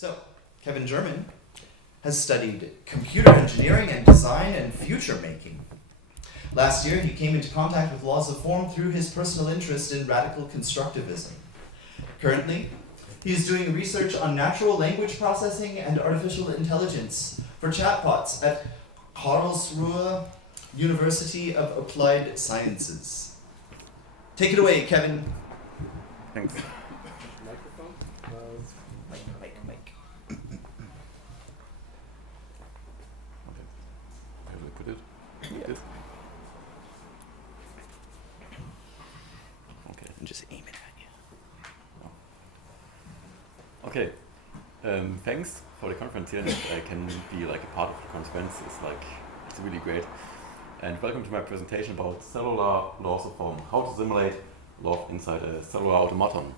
So, Kevin German has studied computer engineering and design and future making. Last year, he came into contact with laws of form through his personal interest in radical constructivism. Currently, he is doing research on natural language processing and artificial intelligence for chatbots at Karlsruhe University of Applied Sciences. Take it away, Kevin. Thanks. Microphone? Mic. Where do I put it? Yeah. This? And just aim it at you. Okay. Thanks for the conference here, and I can be like a part of the conference. It's really great. And welcome to my presentation about cellular laws of form, how to simulate law inside a cellular automaton.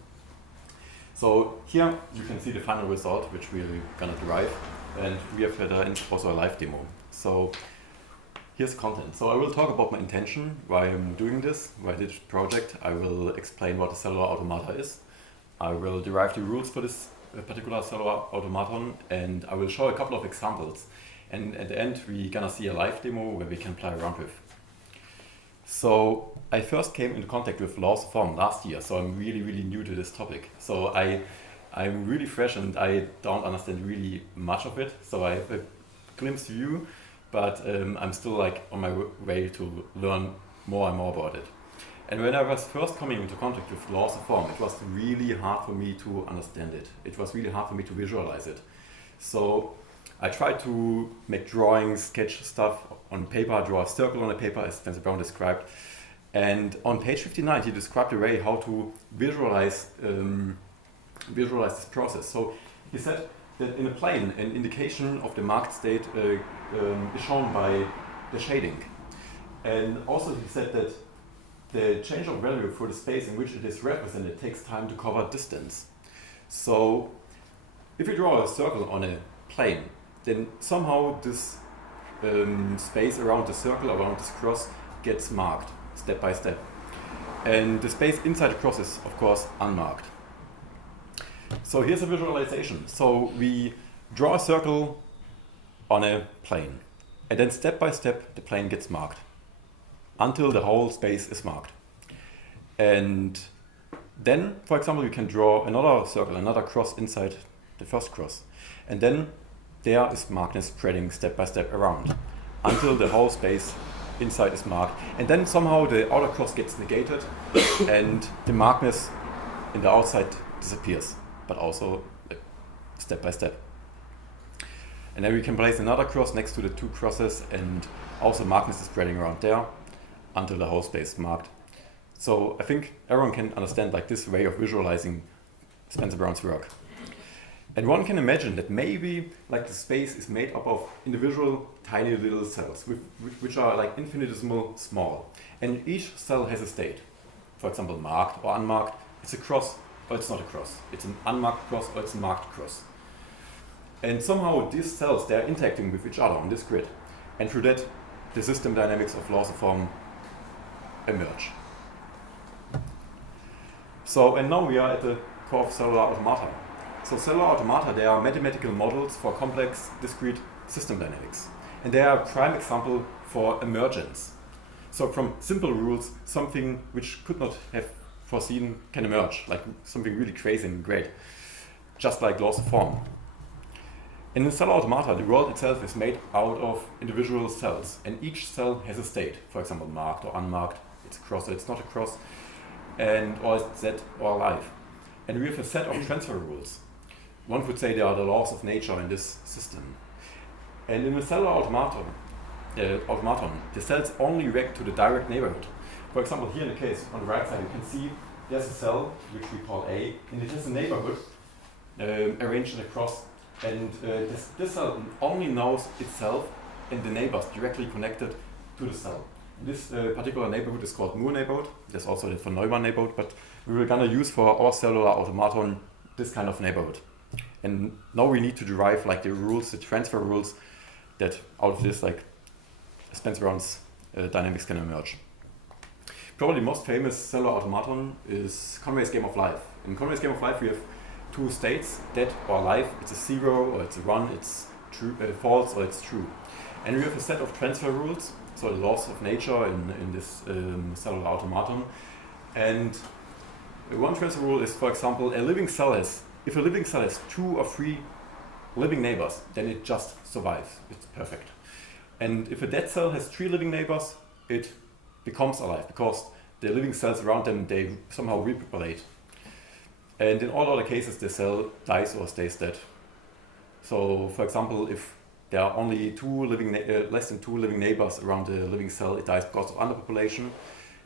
So here you can see the final result, which we're gonna derive, and we have had also a live demo. So here's content. So I will talk about my intention, why I'm doing this, why I did this project. I will explain what a cellular automata is. I will derive the rules for this particular cellular automaton, and I will show a couple of examples. And at the end, we're gonna see a live demo where we can play around with. So I first came into contact with laws of form last year, so I'm really new to this topic. So I'm really fresh and I don't understand really much of it. So I have a glimpse view, but I'm still like on my way to learn more and more about it. And when I was first coming into contact with laws of form, it was really hard for me to understand it. It was really hard for me to visualize it. So I tried to make drawings, sketch stuff on paper, draw a circle on a paper, as Spencer Brown described. And on page 59, he described a way how to visualize this process. So he said that in a plane, an indication of the marked state is shown by the shading. And also he said that the change of value for the space in which it is represented takes time to cover distance. So if you draw a circle on a plane, then somehow this space around the circle, around this cross, gets marked step by step. And the space inside the cross is, of course, unmarked. So here's a visualization. So we draw a circle on a plane, and then step by step the plane gets marked until the whole space is marked. And then, for example, you can draw another circle, another cross inside the first cross. And then there is markedness spreading step by step around until the whole space inside is marked. And then somehow the outer cross gets negated and the markedness in the outside disappears, but also step by step. And then we can place another cross next to the two crosses, and also markedness is spreading around there until the whole space is marked. So I think everyone can understand like this way of visualizing Spencer Brown's work. And one can imagine that maybe like the space is made up of individual tiny little cells which are like infinitesimal small. And each cell has a state. For example, marked or unmarked. It's a cross or it's not a cross. It's an unmarked cross or it's a marked cross. And somehow these cells, they're interacting with each other on this grid. And through that, the system dynamics of laws of form emerge. So, and now we are at the core of cellular automata. So cellular automata, they are mathematical models for complex, discrete system dynamics. And they are a prime example for emergence. So from simple rules, something which could not have foreseen can emerge, like something really crazy and great, just like laws of form. And in cellular automata, the world itself is made out of individual cells, and each cell has a state, for example, marked or unmarked, it's a cross or it's not a cross, and or it's dead or alive. And we have a set of transfer rules. One could say they are the laws of nature in this system. And in the cellular automaton, the cells only react to the direct neighborhood. For example, here in the case, on the right side, you can see there's a cell, which we call A, and it has a neighborhood arranged in a cross. And this cell only knows itself and the neighbors directly connected to the cell. This particular neighborhood is called Moore neighborhood. There's also the von Neumann neighborhood, but we were gonna use for our cellular automaton this kind of neighborhood. And now we need to derive like the rules, the transfer rules, that out of this like Spencer Brown's dynamics can emerge. Probably the most famous cellular automaton is Conway's Game of Life. In Conway's Game of Life we have two states, dead or alive. It's a 0 or it's a 1, it's true, false or it's true. And we have a set of transfer rules, so the laws of nature in this cellular automaton. And one transfer rule is, for example, if a living cell has 2 or 3 living neighbors, then it just survives. It's perfect. And if a dead cell has 3 living neighbors, it becomes alive because the living cells around them, they somehow repopulate. And in all other cases, the cell dies or stays dead. So, for example, if there are only less than 2 living neighbors around the living cell, it dies because of underpopulation.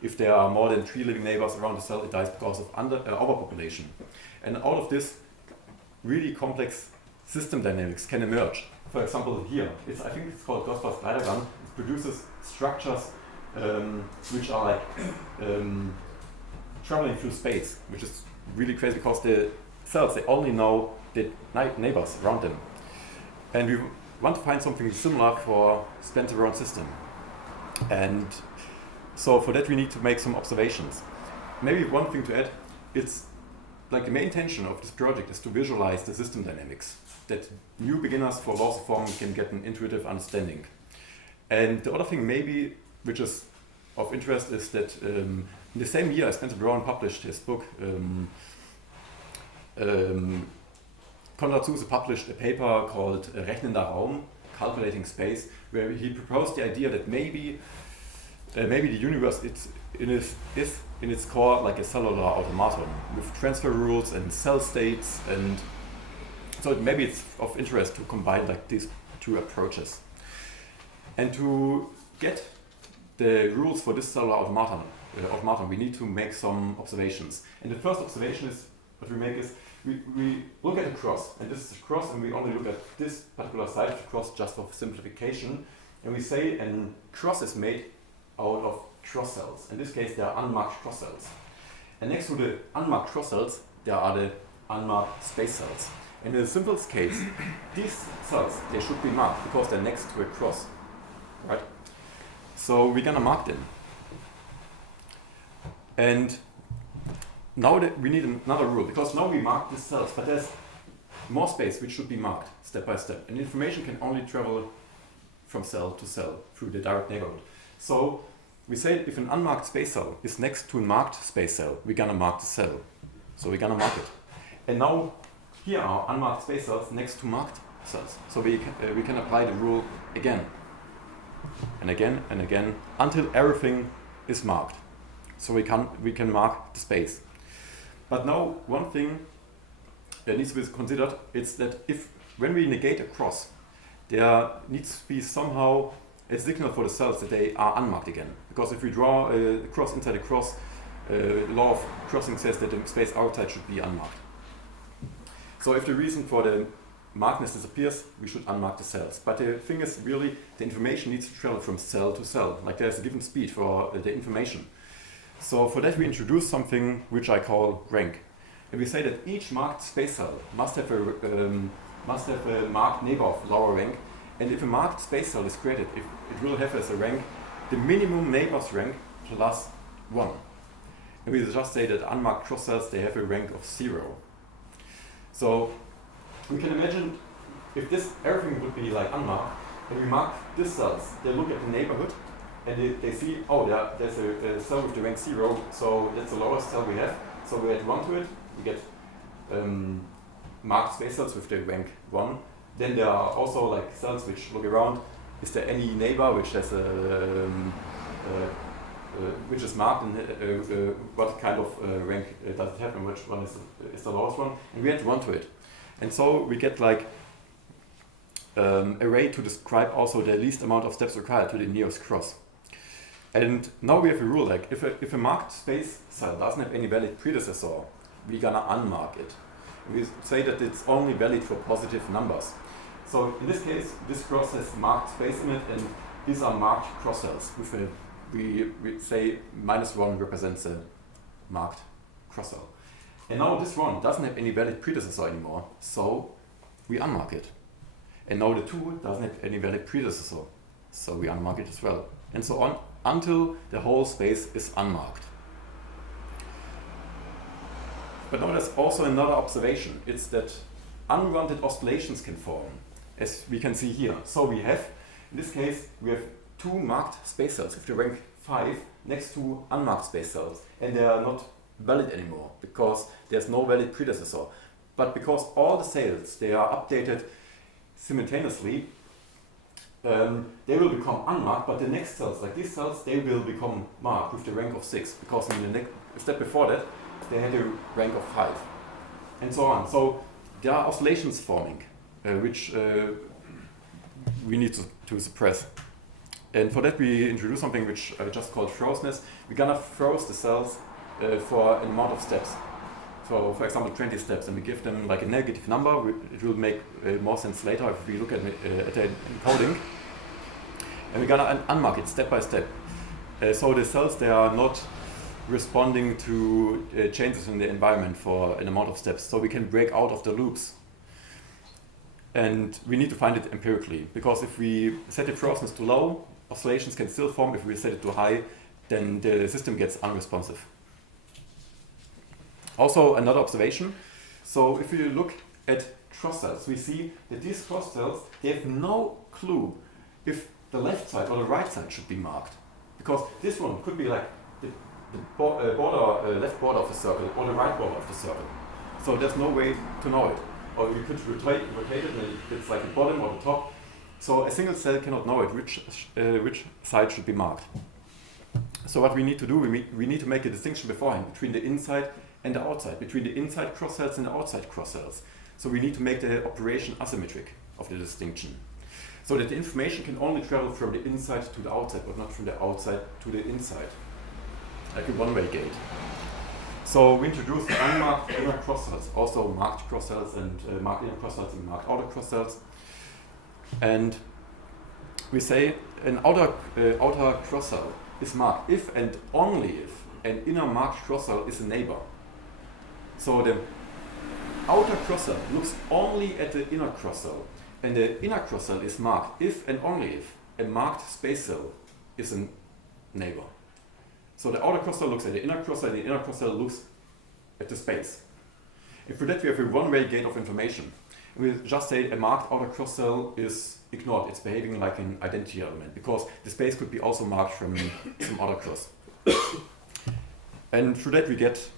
If there are more than 3 living neighbors around the cell, it dies because of overpopulation. And out of this really complex system dynamics can emerge. For example, here, I think it's called Gosper's Glidergun. It produces structures which are like traveling through space, which is really crazy because the cells, they only know the neighbors around them. And we want to find something similar for spent around system. And so for that we need to make some observations. Maybe one thing to add, it's like the main intention of this project is to visualize the system dynamics, that new beginners for laws of form can get an intuitive understanding. And the other thing maybe, which is of interest, is that in the same year Spencer Brown published his book, Konrad Zuse published a paper called Rechnender Raum, Calculating Space, where he proposed the idea that maybe the universe is in its core like a cellular automaton with transfer rules and cell states, and so maybe it's of interest to combine like these two approaches. And to get the rules for this cellular automaton, we need to make some observations. And the first observation is what we make is we look at a cross, and this is a cross, and we only look at this particular side of the cross just for simplification. And we say a cross is made out of cross cells. In this case, there are unmarked cross cells. And next to the unmarked cross cells, there are the unmarked space cells. And in the simplest case, these cells, they should be marked because they're next to a cross, right? So we're gonna mark them. And now that we need another rule, because now we mark these cells, but there's more space which should be marked step by step. And information can only travel from cell to cell through the direct neighborhood. So we say if an unmarked space cell is next to a marked space cell, we're gonna mark the cell. So we're gonna mark it. And now here are unmarked space cells next to marked cells. So we can apply the rule again and again and again until everything is marked. So we can mark the space. But now one thing that needs to be considered is that when we negate a cross, there needs to be somehow a signal for the cells that they are unmarked again. Because if we draw a cross inside a cross, law of crossing says that the space outside should be unmarked. So if the reason for the markedness disappears, we should unmark the cells. But the thing is really the information needs to travel from cell to cell. Like there's a given speed for the information. So for that we introduce something which I call rank. And we say that each marked space cell must have a marked neighbor of lower rank. And if a marked space cell is created, it will have as a rank the minimum neighbor's rank plus 1. And we just say that unmarked cross cells, they have a rank of 0. So we can imagine if everything would be like unmarked, and we mark these cells, they look at the neighborhood, and they see, oh, there's a cell with the rank 0, so that's the lowest cell we have. So we add 1 to it, we get marked space cells with the rank 1. Then there are also like cells which look around. Is there any neighbor which has which is marked, and what kind of rank does it have, and which one is the lowest one? And we add 1 to it, and so we get like array to describe also the least amount of steps required to the nearest cross. And now we have a rule like if a marked space cell doesn't have any valid predecessor, we're gonna unmark it. And we say that it's only valid for positive numbers. So in this case, this cross has marked space in it, and these are marked cross cells. We say -1 represents a marked cross cell. And now this one doesn't have any valid predecessor anymore, so we unmark it. And now the 2 doesn't have any valid predecessor, so we unmark it as well. And so on until the whole space is unmarked. But now there's also another observation. It's that unwanted oscillations can form, as we can see here. So we have, in this case, we have two marked space cells with the rank 5 next to unmarked space cells, and they are not valid anymore because there's no valid predecessor. But because all the cells, they are updated simultaneously, they will become unmarked, but the next cells, like these cells, they will become marked with the rank of 6, because in the next step before that, they had a rank of 5, and so on. So there are oscillations forming, which we need to suppress. And for that we introduce something which I just called frozeness. We're gonna froze the cells for an amount of steps. So for example 20 steps, and we give them like a negative number. It will make more sense later if we look at the encoding. And we're gonna unmark it step by step. So the cells, they are not responding to changes in the environment for an amount of steps. So we can break out of the loops. And we need to find it empirically, because if we set the frozeness too low, oscillations can still form. If we set it too high, then the system gets unresponsive. Also another observation. So if you look at cross cells, we see that these cross cells, they have no clue if the left side or the right side should be marked. Because this one could be like the left border of the circle or the right border of the circle. So there's no way to know it. Or you could rotate it and it's like the bottom or the top. So a single cell cannot know it, which side should be marked. So what we need to do, we need to make a distinction beforehand between the inside and the outside, between the inside cross cells and the outside cross cells. So we need to make the operation asymmetric of the distinction, so that the information can only travel from the inside to the outside, but not from the outside to the inside, like a one-way gate. So we introduced unmarked inner cross cells, also marked cross cells, and marked inner cross cells and marked outer cross cells. And we say an outer cross cell is marked if and only if an inner marked cross cell is a neighbor. So the outer cross cell looks only at the inner cross cell, and the inner cross cell is marked if and only if a marked space cell is a neighbor. So the outer cross cell looks at the inner cross cell, and the inner cross cell looks at the space. And for that we have a one-way gate of information. We just say a marked outer cross cell is ignored. It's behaving like an identity element, because the space could be also marked from some other cross. And through that we get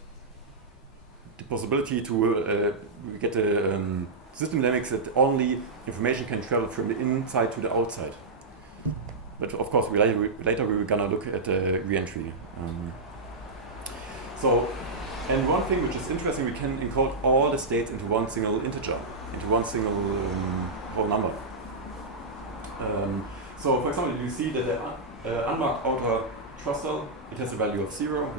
the possibility to get the system dynamics that only information can travel from the inside to the outside. But of course, later we're gonna look at the reentry. And one thing which is interesting, we can encode all the states into one single integer, into one single whole number. So for example, you see that the unmarked outer cross cell, it has a value of 0,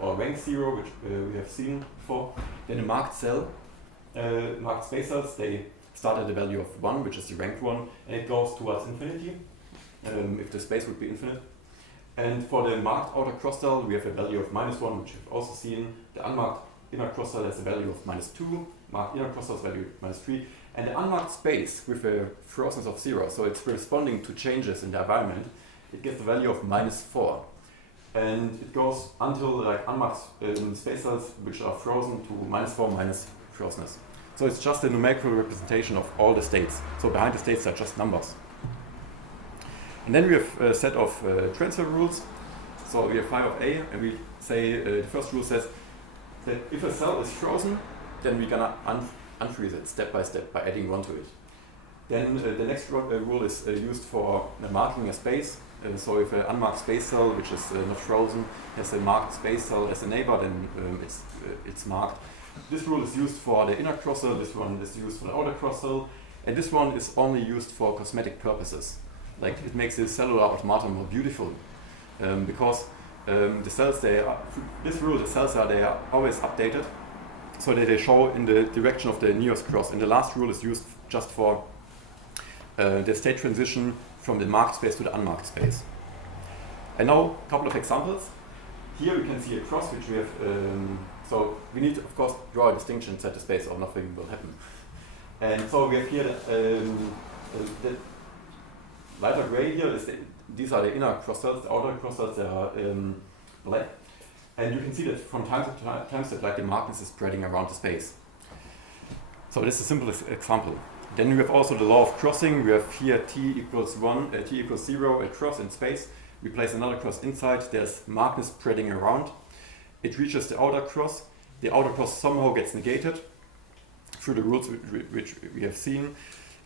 or rank 0, which we have seen before. Then a marked cell, marked space cells, they start at the value of 1, which is the ranked one, and it goes towards infinity, if the space would be infinite. And for the marked outer cross cell, we have a value of -1, which we've also seen. The unmarked inner cross cell has a value of -2, marked inner cross cell's value -3, and the unmarked space with a frozeness of 0, so it's responding to changes in the environment, it gets the value of -4. And it goes until like unmarked space cells which are frozen to -4 minus frozeness. So it's just a numerical representation of all the states. So behind the states are just numbers. And then we have a set of transfer rules. So we have phi of A, and we say the first rule says that if a cell is frozen, then we're gonna unfreeze it step by step by adding 1 to it. Then the next rule is used for marking a space. So if an unmarked space cell, which is not frozen, has a marked space cell as a neighbor, then it's marked. This rule is used for the inner cross cell, this one is used for the outer cross cell, and this one is only used for cosmetic purposes. Like it makes the cellular automaton more beautiful, because the cells, this rule, the cells they are always updated, so that they show in the direction of the nearest cross. And the last rule is used just for the state transition from the marked space to the unmarked space. And now a couple of examples. Here we can see a cross which we have, so we need to of course draw a distinction, set the space, or nothing will happen. And so we have here the lighter gray here, these are the inner cross cells, the outer cross cells, they are black. And you can see that from time to time that like the markness is spreading around the space. So this is the simplest example. Then we have also the law of crossing. We have here t equals 1, t equals 0, a cross in space. We place another cross inside. There's markness spreading around. It reaches the outer cross. The outer cross somehow gets negated through the rules which we have seen.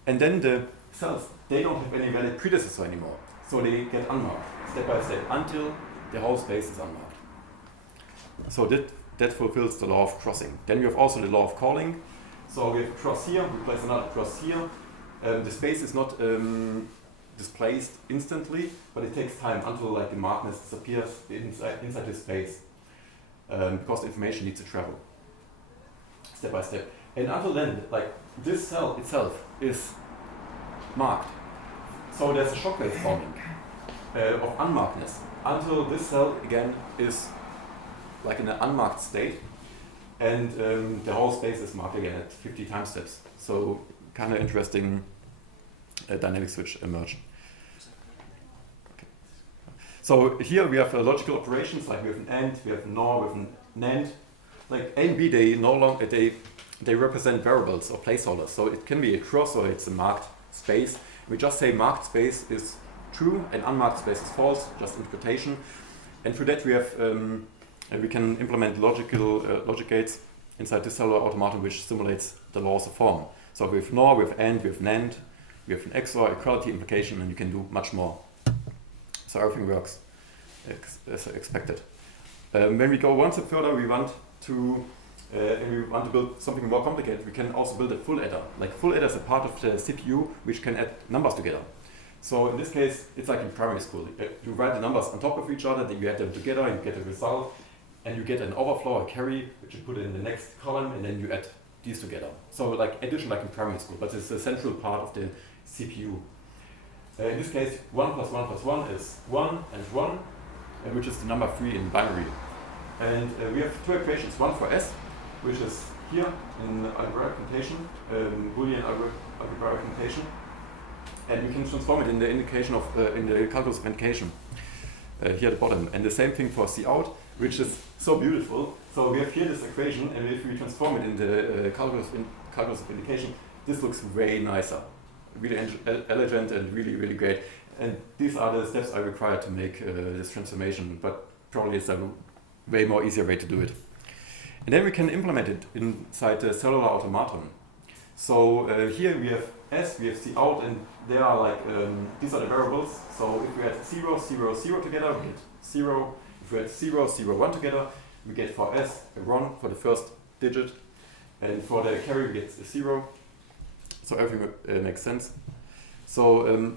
And then the cells, they don't have any valid predecessor anymore. So they get unmarked step by step until the whole space is unmarked. So that fulfills the law of crossing. Then we have also the law of calling. So we have a cross here, we place another cross here. The space is not displaced instantly, but it takes time until like the markness disappears inside this space, because the information needs to travel step by step. And until then, like this cell itself is marked. So there's a shock wave forming of unmarkedness until this cell again is like in an unmarked state. And the whole space is marked again at 50 time steps. So kind of interesting dynamic switch emerge. Okay. So here we have logical operations, like we have an AND, we have a NOR, we have an NAND. Like A and B, they no longer they represent variables or placeholders. So it can be a cross or it's a marked space. We just say marked space is true and unmarked space is false, just interpretation. And for that we have we can implement logic gates inside this cellular automaton which simulates the laws of form. So we have NOR, we have AND, we have NAND, we have an XOR equality implication, and you can do much more. So everything works as expected. When we go one step further, we want to build something more complicated. We can also build a full adder. Like full adder is a part of the CPU which can add numbers together. So in this case, it's like in primary school. You write the numbers on top of each other, then you add them together, and you get a result. And you get an overflow, a carry, which you put in the next column, and then you add these together. So like addition like in primary school, but it's a central part of the CPU. In this case, 1 plus 1 plus 1 is 1 and 1, which is the number 3 in binary. And we have two equations, one for S, which is here in algebraic notation, Boolean algebraic notation. And we can transform it in the indication of, in the calculus of indication, here at the bottom. And the same thing for C out, which is so beautiful. So we have here this equation, and if we transform it in the calculus of indication, this looks way nicer. Really elegant and really, really great. And these are the steps I require to make this transformation, but probably it's a way more easier way to do it. And then we can implement it inside the cellular automaton. So here we have S, we have C out, and they are like, these are the variables. So if we add 0, 0, 0 together, we get 0. If we add 0, 0, 1 together, we get for S a 1 for the first digit, and for the carry we get a 0. So everything makes sense. So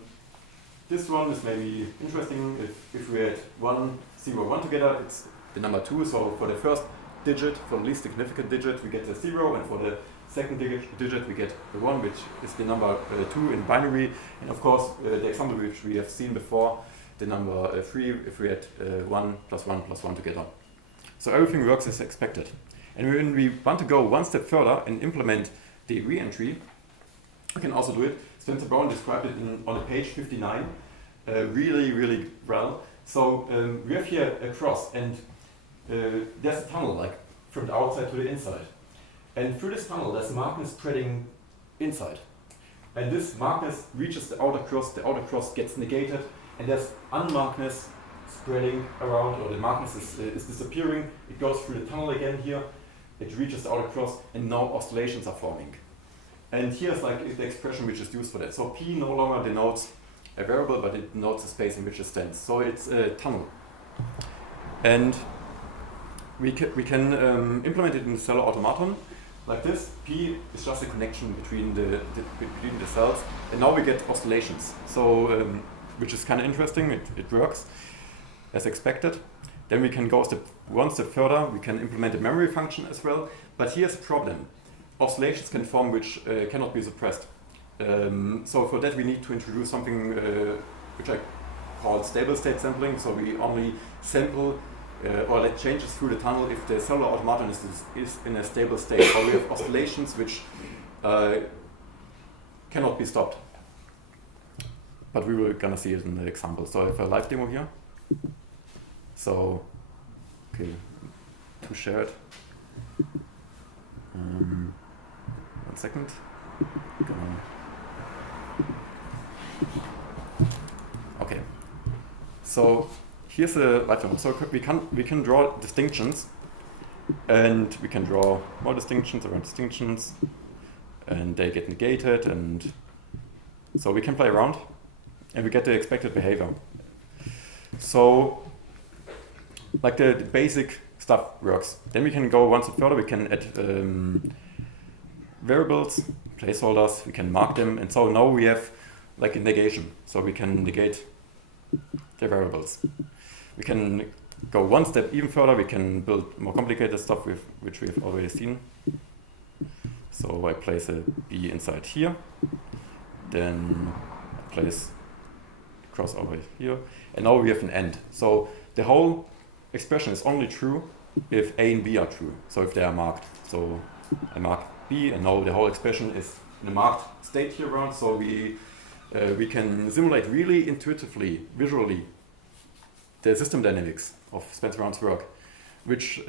this one is maybe interesting. If we add 1, 0, 1 together, it's the number 2. So for the first digit, for the least significant digit, we get a 0, and for the second digit we get the 1, which is the number 2 in binary. And of course, the example which we have seen before, the number 3 if we add 1 plus 1 plus 1 together. So everything works as expected. And when we want to go one step further and implement the reentry, we can also do it. Spencer Brown described it on the page 59 really, really well. So we have here a cross, and there's a tunnel, like from the outside to the inside. And through this tunnel, there's markness spreading inside. And this markness reaches the outer cross gets negated, and there's unmarkedness spreading around, or the markness is disappearing. It goes through the tunnel again here, it reaches the outer cross, and now oscillations are forming. And here's like the expression which is used for that. So P no longer denotes a variable, but it denotes the space in which it stands. So it's a tunnel. And we can implement it in the cellular automaton like this. P is just a connection between the cells, and now we get oscillations. So which is kind of interesting. It works as expected. Then we can go one step further. We can implement a memory function as well. But here's a problem. Oscillations can form which cannot be suppressed. So for that we need to introduce something which I call stable state sampling. So we only sample or let changes through the tunnel if the cellular automaton is in a stable state. Or we have oscillations which cannot be stopped. But we will gonna see it in the example. So I have a live demo here. So, okay, to share it. 1 second. Okay. So here's a light demo. So we can draw distinctions, and we can draw more distinctions around distinctions, and they get negated, and so we can play around, and we get the expected behavior. So like the basic stuff works. Then we can go one step further. We can add variables, placeholders. We can mark them, and so now we have like a negation. So we can negate the variables. We can go one step even further. We can build more complicated stuff with which we've already seen. So I place a B inside here, then I place a crossover here, and now we have an AND. So the whole expression is only true if A and B are true, so if they are marked. So I mark B, and now the whole expression is in a marked state here around, so we can simulate really intuitively, visually, the system dynamics of Spencer Brown's work, which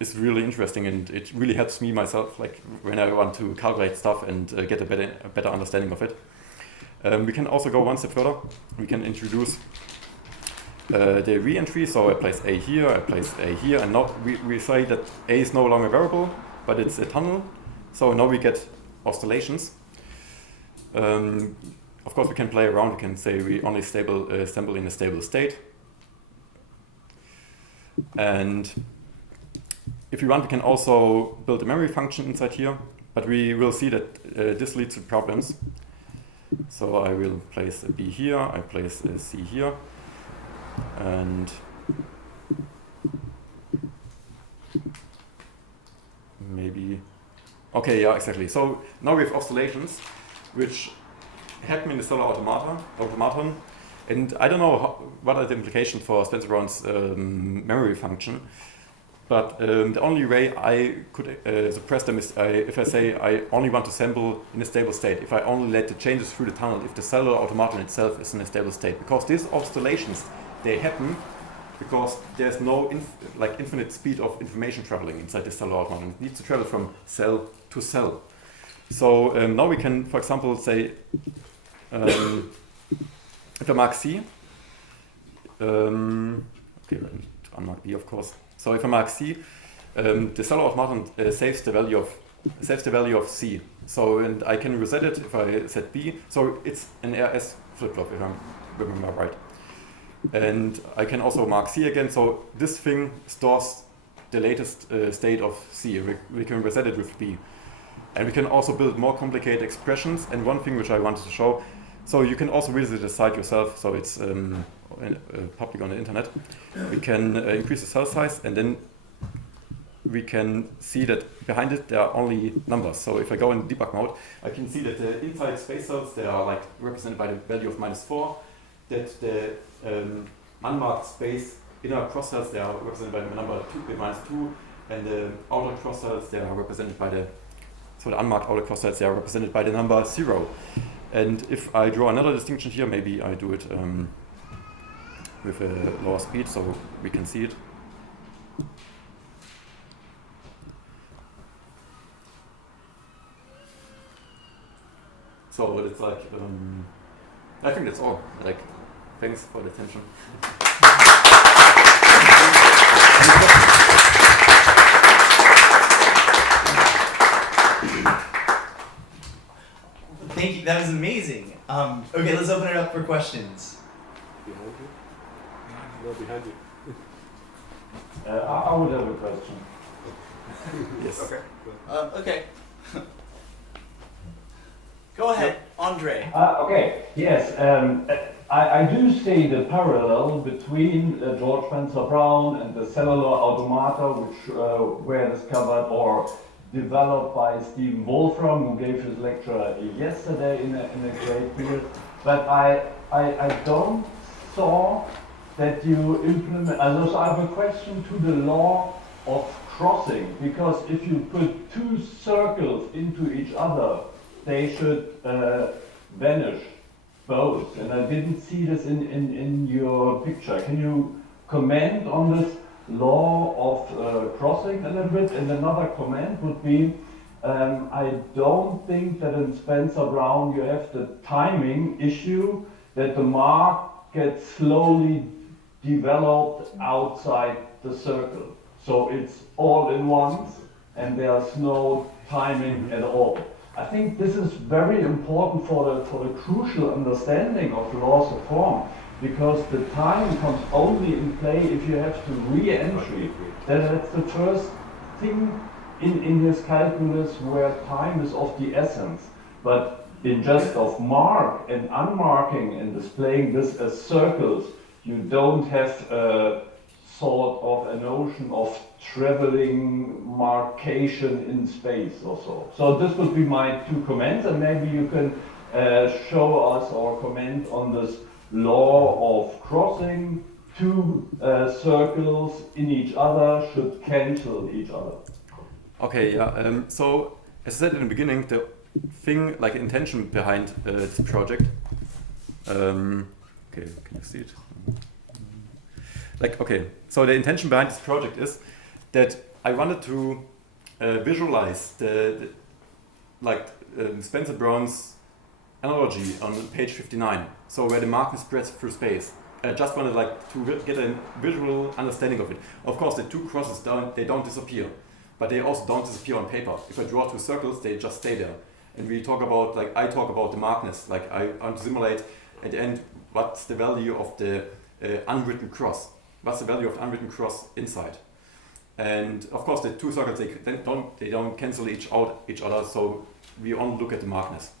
is really interesting, and it really helps me myself, like when I want to calculate stuff and get a better understanding of it. We can also go one step further. We can introduce the reentry, so I place A here, I place A here, and now we say that A is no longer a variable, but it's a tunnel, so now we get oscillations. Of course, we can play around. We can say we only assemble in a stable state. And if we want, we can also build a memory function inside here, but we will see that this leads to problems. So I will place a B here, I place a C here, and maybe, okay, yeah, exactly. So now we have oscillations, which happen in the Cellular automaton, and I don't know what are the implications for Spencer Brown's memory function, but the only way I could suppress them is if I say I only want to sample in a stable state, if I only let the changes through the tunnel, if the cellular automaton itself is in a stable state, because these oscillations, they happen because there's no infinite speed of information traveling inside the cellular automaton. It needs to travel from cell to cell. So now we can, for example, say if I mark C, okay, I need to unmark B, of course. So if I mark C, the cellular automaton saves the value of C. So and I can reset it if I set B. So it's an RS flip-flop if I remember right. And I can also mark C again. So this thing stores the latest state of C. We can reset it with B. And we can also build more complicated expressions. And one thing which I wanted to show, so you can also visit the site yourself. So it's public on the internet. We can increase the cell size, and then we can see that behind it there are only numbers. So if I go in debug mode, I can see that the inside space cells, they are like represented by the value of -4. That the unmarked space inner cross cells, they are represented by the number -2, and the outer cross cells, they are represented by the unmarked outer cross cells, they are represented by the number 0. And if I draw another distinction here, maybe I do it with a lower speed so we can see it. So it's like, I think that's all. Like, thanks for the attention. Thank you, that was amazing. Okay, let's open it up for questions. Behind you? No, behind you. I would have a question. Yes. Okay. Okay. Go ahead, Andre. Okay, yes. I do see the parallel between George Spencer Brown and the cellular automata, which were discovered or developed by Stephen Wolfram, who gave his lecture yesterday in a great field. But I don't saw that you implement. So I have a question to the law of crossing, because if you put two circles into each other, they should vanish both. And I didn't see this in your picture. Can you comment on this? law of crossing a little bit. And another comment would be, I don't think that in Spencer Brown you have the timing issue that the mark gets slowly developed outside the circle. So it's all in once and there's no timing at all. I think this is very important for the crucial understanding of laws of form, because the time comes only in play if you have to re-entry. That's the first thing in his calculus where time is of the essence. But in just of mark and unmarking and displaying this as circles, you don't have sort of a notion of traveling marcation in space or so. So this would be my two comments, and maybe you can show us or comment on this law of crossing. Two circles in each other should cancel each other. Okay, yeah. So as I said in the beginning, the thing, like intention behind this project. Okay, can you see it? Like, okay, so the intention behind this project is that I wanted to visualize Spencer Brown's analogy on page 59. So where the mark spreads through space. I just wanted to get a visual understanding of it. Of course, the two crosses they don't disappear, but they also don't disappear on paper. If I draw two circles, they just stay there. And we talk about, I talk about the markness. Like I want to simulate at the end what's the value of the unwritten cross. What's the value of unwritten cross inside? And of course, the two circles they don't cancel each other. So we only look at the markness.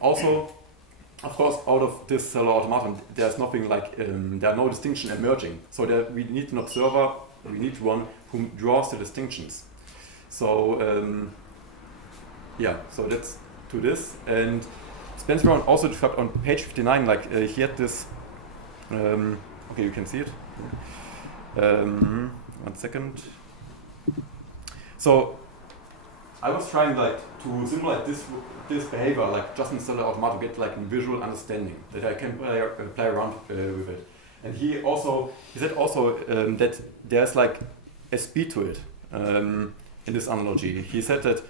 Also, of course, out of this cellular automaton, there's nothing there are no distinction emerging. So we need an observer. We need one who draws the distinctions. So so that's to this. And Spencer Brown also described on page 59, he had this. Okay, you can see it. 1 second. So I was trying to simulate this behavior just in cellular automata to get a visual understanding that I can play around with it. And he said also that there's a speed to it in this analogy. He said that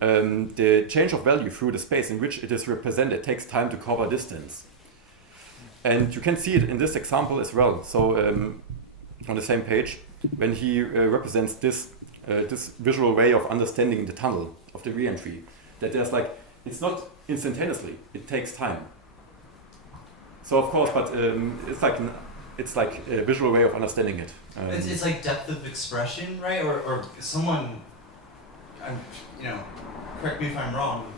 the change of value through the space in which it is represented takes time to cover distance. And you can see it in this example as well. So on the same page, when he represents this visual way of understanding the tunnel of the reentry, that there's it's not instantaneously, it takes time. So of course, but it's a visual way of understanding it. It's like depth of expression, right? Or someone, correct me if I'm wrong,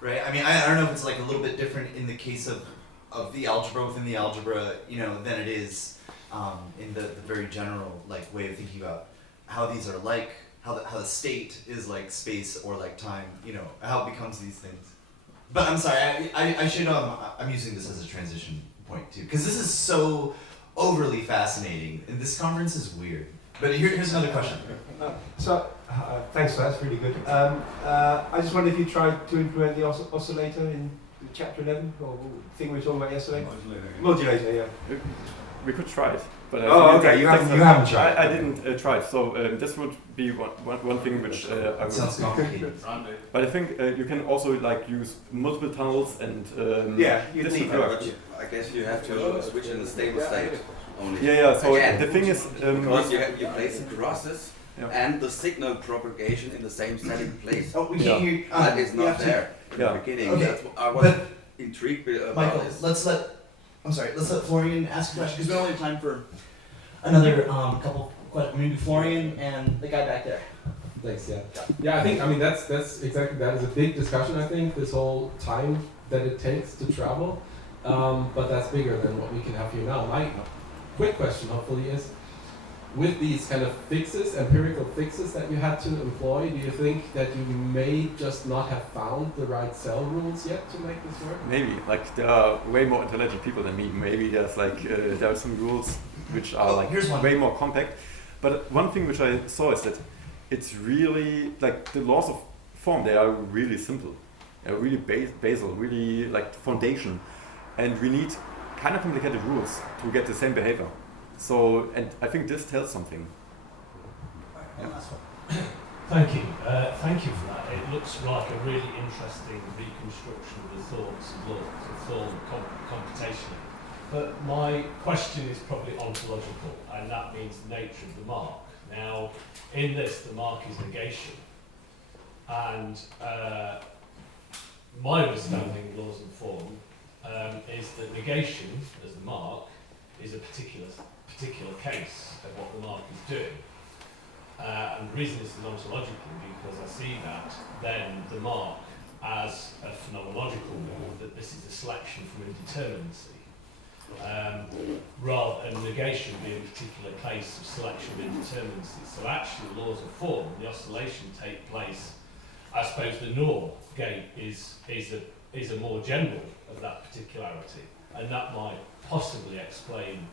right? I mean, I don't know if it's a little bit different in the case of the algebra within the algebra, than it is in the very general way of thinking about how these are how the state is space or time, how it becomes these things. But I'm sorry, I should I'm using this as a transition point too, because this is so overly fascinating, and this conference is weird. But here's another question. Thanks for that, that's really good. I just wondered if you tried to implement the oscillator in chapter 11, or thing we were talking about yesterday? Modulator, yeah. We could try it. But okay, you haven't tried. I didn't try it, so this would be one thing which I would. Sounds complicated. But I think you can also use multiple tunnels and you'd need I guess you have to switch in the stable state only. Yeah. So again, the thing is, because you place the crosses and the signal propagation in the same setting place. Oh, we can't hear. That is not there in the beginning. Okay. That's what I was intrigued about. Michael, this. let's let Florian ask a question, because we only have time for another couple questions. Maybe Florian and the guy back there. Thanks. Yeah. I think that's exactly that is a big discussion. I think this whole time that it takes to travel, but that's bigger than what we can have here now. My quick question, hopefully, is with these kind of fixes, empirical fixes that you had to employ, do you think that you may just not have found the right cell rules yet to make this work? Maybe, there are way more intelligent people than me. Maybe there's there are some rules which are way more compact. But one thing which I saw is that it's really the laws of form. They are really simple. They're really basal, really foundation, and we need kind of complicated rules to get the same behavior. So, and I think this tells something. Thank you. Thank you for that. It looks like a really interesting reconstruction of the thoughts of laws of thought computationally. But my question is probably ontological, and that means the nature of the mark. Now, in this, the mark is negation. And my understanding of laws of form is that negation, as the mark, is a particular case of what the mark is doing. And the reason this is ontological because I see that then the mark as a phenomenological law, that this is a selection from indeterminacy. Rather than negation being a particular case of selection of indeterminacy. So actually laws of form, the oscillation take place, I suppose the norm gate is a more general of that particularity, and that might possibly explain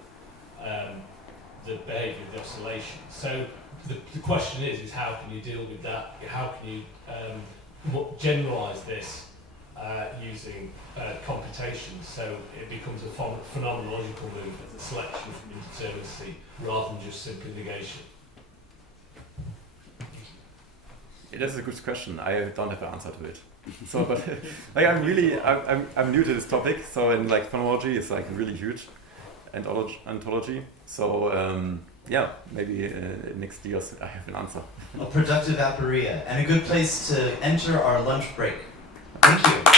the behaviour of the oscillation. So the question is how can you deal with that? How can you generalise this using computation so it becomes a phenomenological move as a selection from indeterminacy rather than just simply negation? It is a good question. I don't have an answer to it. So, but like I'm new to this topic. So, and like phenomenology is like really huge, and ontology. So yeah, maybe next year I have an answer. A productive aporia and a good place to enter our lunch break. Thank you.